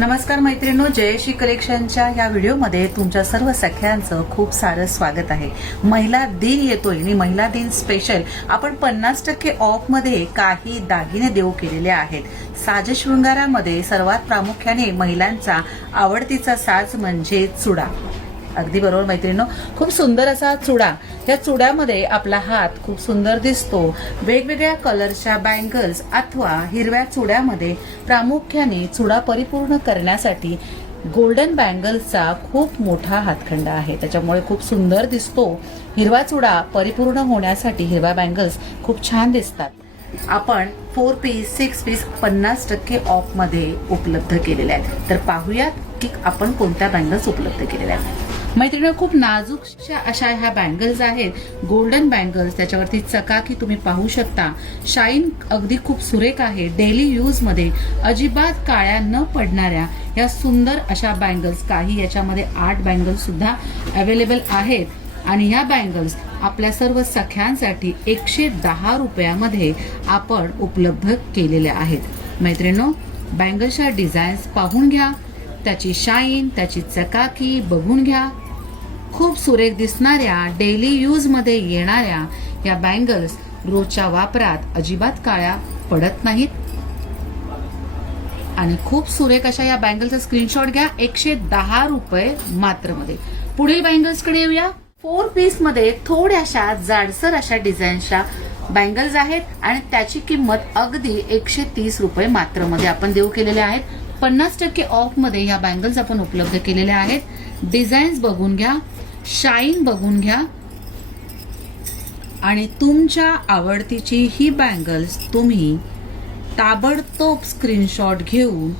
नमस्कार मैत्रिणो जयश्री कलेक्शनच्या या व्हिडिओमध्ये तुमच्या सर्व सख्यांचं खूप सारं स्वागत आहे. महिला दिन येतोय आणि महिला दिन स्पेशल आपण पन्नास टक्के ऑफमध्ये काही दागिने देऊ केलेले आहेत. साज शृंगारामध्ये सर्वात प्रामुख्याने महिलांचा आवडतीचा साज म्हणजे चुडा. अगदी बरोबर मैत्रिणींनो. खूप सुंदर असा चुडा. या चुड्यामध्ये आपला हात खूप सुंदर दिसतो. वेगवेगळ्या कलरच्या बँगल्स अथवा हिरव्या चुड्यामध्ये प्रामुख्याने चुडा परिपूर्ण करण्यासाठी गोल्डन बँगल्सचा खूप मोठा हातखंड आहे. त्याच्यामुळे खूप सुंदर दिसतो. हिरवा चुडा परिपूर्ण होण्यासाठी हिरव्या बँगल्स खूप छान दिसतात. आपण फोर पीस सिक्स पीस पन्नास टक्के ऑफमध्ये उपलब्ध केलेले आहेत. तर पाहूयात की आपण कोणत्या बँगल्स उपलब्ध केलेल्या आहेत. मैत्रिणी खूप नाजूकशा अशा ह्या बँगल्स आहेत. गोल्डन बँगल्स त्याच्यावरती चकाकी तुम्ही पाहू शकता. शाईन अगदी खूप सुरेख आहे. डेली यूजमध्ये अजिबात काळ्या न पडणाऱ्या या सुंदर अशा बँगल्स काही याच्यामध्ये आठ बँगल्स सुद्धा अवेलेबल आहेत. आणि ह्या बँगल्स आपल्या सर्व सख्यांसाठी एकशे दहा रुपयामध्ये आपण उपलब्ध केलेल्या आहेत. मैत्रिणो बँगल्सच्या डिझाईन्स पाहून घ्या. त्याची शाईन त्याची चकाकी बघून घ्या. खूप सुरेख दिसणाऱ्या डेली यूजमध्ये येणाऱ्या या बँगल्स रोजच्या वापरात अजिबात काळ्या पडत नाहीत. आणि खूप सुरेख अशा या बँगलचा स्क्रीनशॉट घ्या एकशे दहा रुपये मात्रमध्ये. पुढील बँगल्सकडे येऊया. फोर पीसमध्ये थोड्याशा जाडसर अशा डिझाईनच्या बँगल्स आहेत आणि त्याची किंमत अगदी एकशे तीस रुपये मात्रमध्ये आपण देऊ केलेल्या आहेत. पन्नास टक्के ऑफमध्ये ह्या बँगल्स आपण उपलब्ध केलेल्या आहेत. डिझाईन्स बघून घ्या शाईन बघून घ्या. आणि तुमच्या आवडतीची ही बँगल्स तुम्ही ताबडतोब स्क्रीनशॉट घेऊन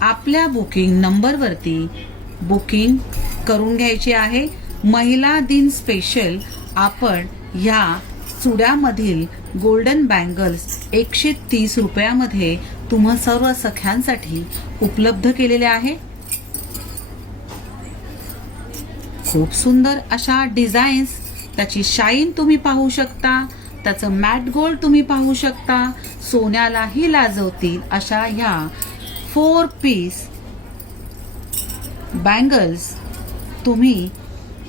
आपल्या बुकिंग नंबरवरती बुकिंग करून घ्यायची आहे. महिला दिन स्पेशल आपण ह्या चुड्यामधील गोल्डन बँगल्स एकशे तीस रुपयामध्ये तुम्हा सर्व सख्यांसाठी उपलब्ध केलेले आहे. खूप सुंदर अशा डिझाईन्स त्याची शाईन तुम्ही पाहू शकता त्याचं मॅट गोल्ड तुम्ही पाहू शकता सोन्यालाही लाजवतील अशा ह्या फोर पीस बँगल्स तुम्ही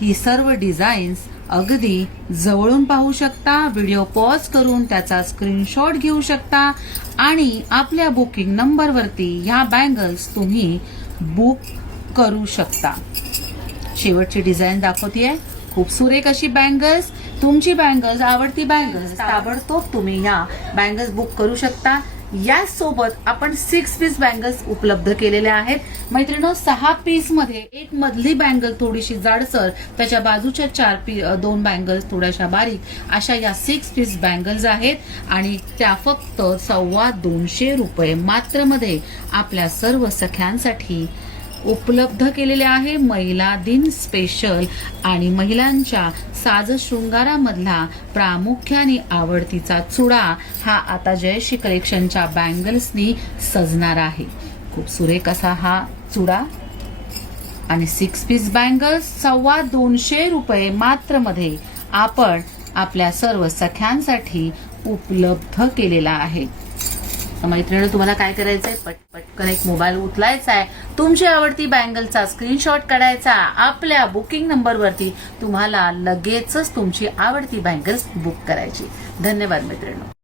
ही सर्व डिझाईन्स अगदी जवळून पाहू शकता. व्हिडिओ पॉज करून त्याचा स्क्रीनशॉट घेऊ शकता. आणि आपल्या बुकिंग नंबरवरती ह्या बँगल्स तुम्ही बुक करू शकता. शेवटची डिझाईन दाखवतीये. खूप सुरेख अशी बँगल्स. तुमची बँगल्स आवडती बँगल्स ताबडतोब. तुम्ही ह्या बँगल्स बुक करू शकता. याच सोबत आपण सिक्स पीस बँगल्स उपलब्ध केलेल्या आहेत. मैत्रिणी सहा पीसमध्ये एक मधली बँगल थोडीशी जाडसर त्याच्या बाजूच्या चार पी दोन बँगल्स थोड्याशा बारीक अशा या सिक्स पीस बँगल्स आहेत. आणि त्या फक्त सव्वा दोनशे रुपये मात्रमध्ये आपल्या सर्व सख्यांसाठी उपलब्ध केलेले आहे महिला दिन स्पेशल आणि महिलांच्या साज शृंगारामधला प्रामुख्याने आवडतीचा चुडा हा आता जयश्री कलेक्शनच्या बँगल्सनी सजणार आहे. खूप सुरेख असा हा चुडा आणि सिक्स पीस बँगल्स सव्वा दोनशे रुपये मात्रमध्ये आपण आपल्या सर्व सख्यांसाठी उपलब्ध केलेला आहे. मैत्रिणी तुम्हाला काय करायचंय? पट पटकन एक मोबाईल उचलायचा आहे तुमची आवडती बँगलचा स्क्रीनशॉट काढायचा. आपल्या बुकिंग नंबरवरती तुम्हाला लगेचच तुमची आवडती बँगल्स बुक करायची. धन्यवाद मैत्रिणी